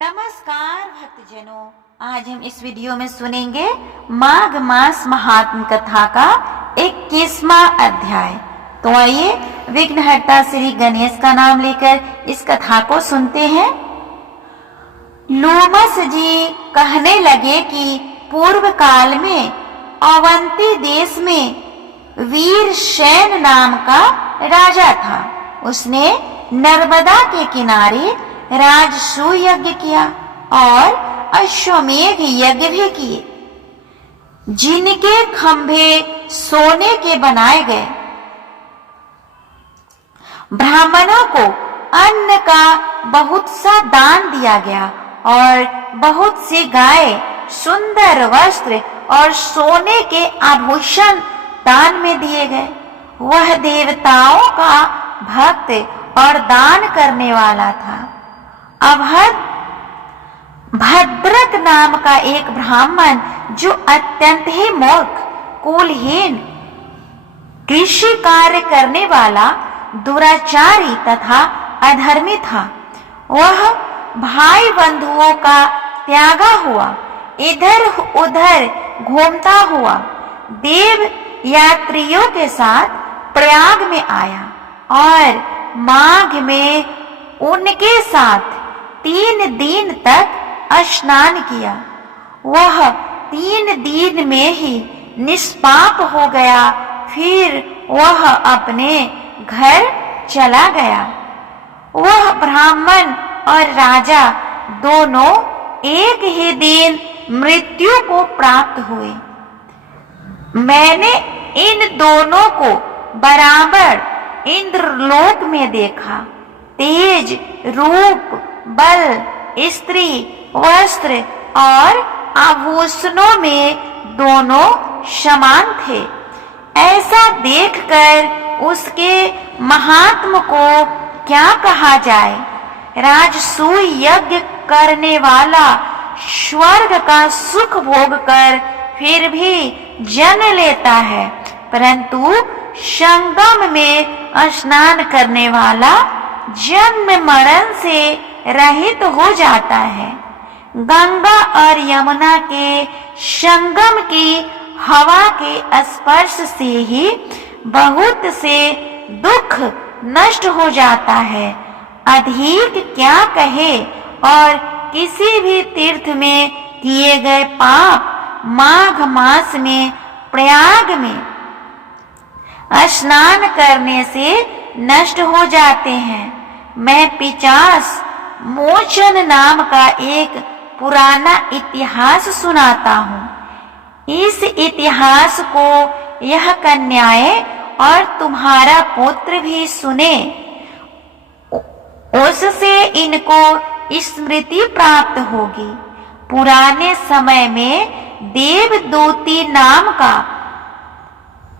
नमस्कार भक्तजनों, आज हम इस वीडियो में सुनेंगे माघ मास महात्म कथा का 21वां अध्याय। तो आइए विघ्नहर्ता श्री गणेश का नाम लेकर इस कथा को सुनते हैं। लोमस जी कहने लगे कि पूर्व काल में अवंती देश में वीरसेन नाम का राजा था। उसने नर्मदा के किनारे राजसूय यज्ञ किया और अश्वमेघ यज्ञ भी किए, जिनके खंभे सोने के बनाए गए। ब्राह्मणों को अन्न का बहुत सा दान दिया गया और बहुत सी गाय, सुंदर वस्त्र और सोने के आभूषण दान में दिए गए। वह देवताओं का भक्त और दान करने वाला था। भद्रक नाम का एक ब्राह्मण, जो अत्यंत ही मूर्ख, कुलहीन, कृषि कार्य करने वाला, दुराचारी तथा अधर्मी था, वह भाई बंधुओं का त्यागा हुआ इधर उधर घूमता हुआ देव यात्रियों के साथ प्रयाग में आया और माघ में उनके साथ 3 दिन तक स्नान किया। वह 3 दिन में ही निष्पाप हो गया। फिर वह अपने घर चला गया। वह ब्राह्मण और राजा दोनों एक ही दिन मृत्यु को प्राप्त हुए। मैंने इन दोनों को बराबर इंद्रलोक में देखा। तेज, रूप, बल, स्त्री, वस्त्र और आभूषणों में दोनों समान थे। ऐसा देखकर उसके महात्म को क्या कहा जाए। राजसूय यज्ञ करने वाला स्वर्ग का सुख भोग कर फिर भी जन्म लेता है, परंतु संगम में स्नान करने वाला जन्म मरण से रहित हो जाता है। गंगा और यमुना के संगम की हवा के स्पर्श से ही बहुत से दुख नष्ट हो जाता है। अधिक क्या कहे, और किसी भी तीर्थ में किए गए पाप माघ मास में प्रयाग में स्नान करने से नष्ट हो जाते हैं। मैं पिचास मोचन नाम का एक पुराना इतिहास सुनाता हूँ। इस इतिहास को यह कन्याएं और तुम्हारा पुत्र भी सुने, उससे इनको स्मृति प्राप्त होगी। पुराने समय में देवदूती नाम का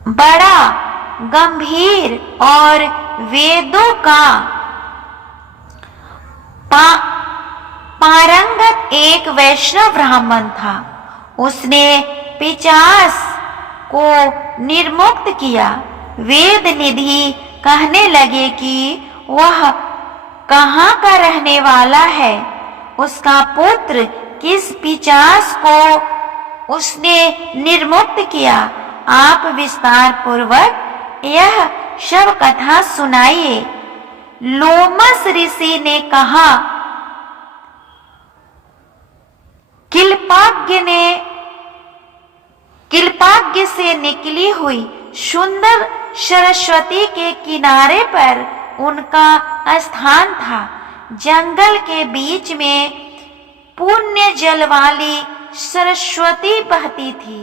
बड़ा गंभीर और वेदों का पारंगत एक वैष्णव ब्राह्मण था। उसने पिशाच को निर्मुक्त किया। वेद निधि कहने लगे कि वह कहाँ का रहने वाला है। उसका पुत्र किस पिशाच को उसने निर्मुक्त किया। आप विस्तार पूर्वक यह सब कथा सुनाइए। लोमस ऋषि ने कहा, किल्पाग्य से निकली हुई सुंदर सरस्वती के किनारे पर उनका स्थान था। जंगल के बीच में पुण्य जल वाली सरस्वती बहती थी।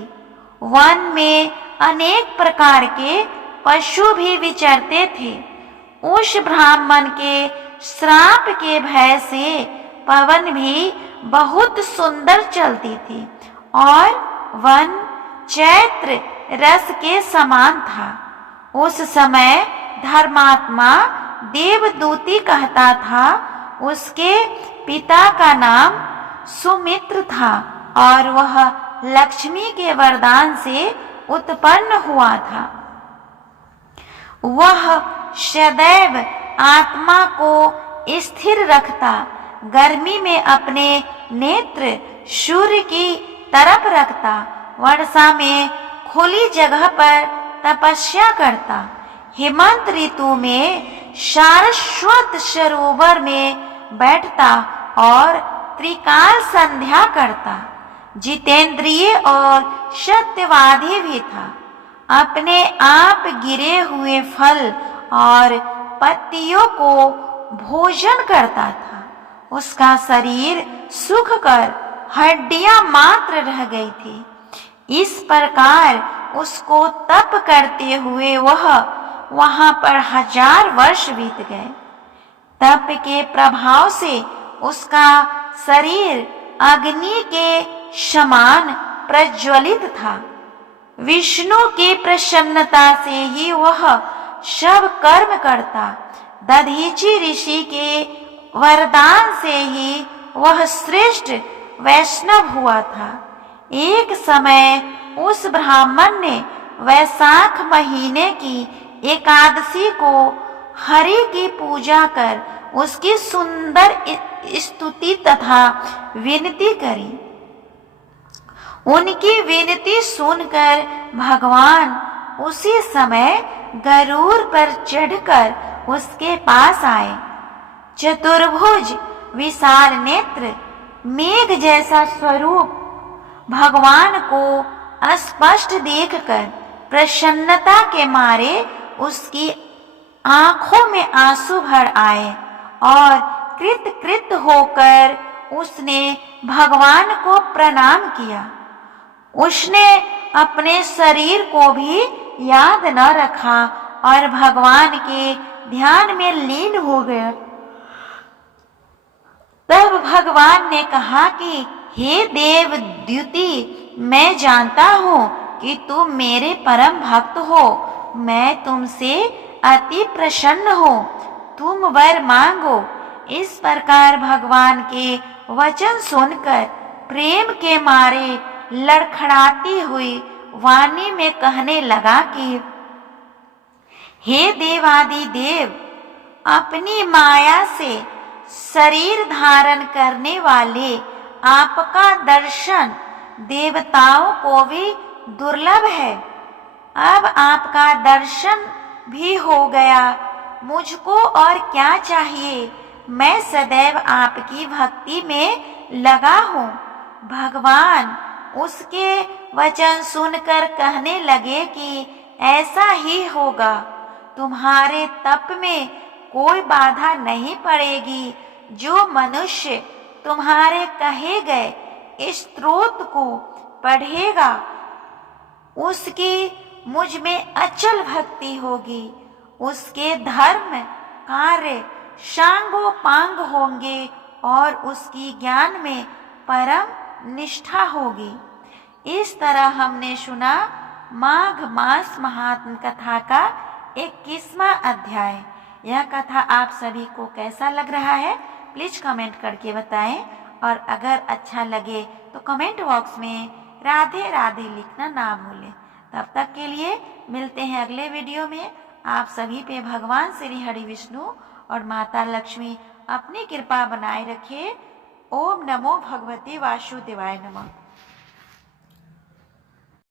वन में अनेक प्रकार के पशु भी विचरते थे। उस ब्राह्मण के श्राप के भय से पवन भी बहुत सुंदर चलती थी और वन चैत्र रस के समान था। उस समय धर्मात्मा देवदूती कहता था। उसके पिता का नाम सुमित्र था और वह लक्ष्मी के वरदान से उत्पन्न हुआ था। वह सदैव आत्मा को स्थिर रखता, गर्मी में अपने नेत्र सूर्य की तरफ रखता, वर्षा में खुली जगह पर तपस्या करता, हेमंत ऋतु में सारस्वत सरोवर में बैठता और त्रिकाल संध्या करता। जितेंद्रिय और सत्यवादी भी था। अपने आप गिरे हुए फल और पत्तियों को भोजन करता था। उसका शरीर सूख कर हड्डियां मात्र रह गई थी। इस प्रकार उसको तप करते हुए वह वहां पर 1000 वर्ष बीत गए। तप के प्रभाव से उसका शरीर अग्नि के समान प्रज्वलित था। विष्णु की प्रसन्नता से ही वह सब कर्म करता। दधीचि ऋषि के वरदान से ही वह श्रेष्ठ वैष्णव हुआ था। एक समय उस ब्राह्मण ने वैशाख महीने की एकादशी को हरि की पूजा कर उसकी सुंदर स्तुति तथा विनती करी। उनकी विनती सुनकर भगवान उसी समय गरुड़ पर चढ़कर उसके पास आए। चतुर्भुज विशाल नेत्र, मेघ जैसा स्वरूप भगवान को स्पष्ट देखकर प्रसन्नता के मारे उसकी आंखों में आंसू भर आए और कृत होकर उसने भगवान को प्रणाम किया। उसने अपने शरीर को भी याद न रखा और भगवान के ध्यान में लीन हो गया। तब भगवान ने कहा कि हे देव द्युति, मैं जानता हूँ कि तुम मेरे परम भक्त हो। मैं तुमसे अति प्रसन्न हूँ। तुम वर मांगो। इस प्रकार भगवान के वचन सुनकर प्रेम के मारे लड़खड़ाती हुई वाणी में कहने लगा कि हे देवादि देव, अपनी माया से शरीर धारण करने वाले आपका दर्शन देवताओं को भी दुर्लभ है। अब आपका दर्शन भी हो गया, मुझको और क्या चाहिए? मैं सदैव आपकी भक्ति में लगा हूँ। भगवान उसके वचन सुनकर कहने लगे कि ऐसा ही होगा। तुम्हारे तप में कोई बाधा नहीं पड़ेगी। जो मनुष्य तुम्हारे कहे गए स्तोत्र को पढ़ेगा, उसकी मुझ में अचल भक्ति होगी। उसके धर्म कार्य सांगोपांग होंगे और उसकी ज्ञान में परम निष्ठा होगी। इस तरह हमने सुना माघ मास महात्म कथा का 21वां अध्याय। यह कथा आप सभी को कैसा लग रहा है प्लीज कमेंट करके बताएं, और अगर अच्छा लगे तो कमेंट बॉक्स में राधे राधे लिखना ना भूलें। तब तक के लिए मिलते हैं अगले वीडियो में। आप सभी पे भगवान श्री हरि विष्णु और माता लक्ष्मी अपनी कृपा बनाए रखे। ओम नमो भगवते वासुदेवाय नमः।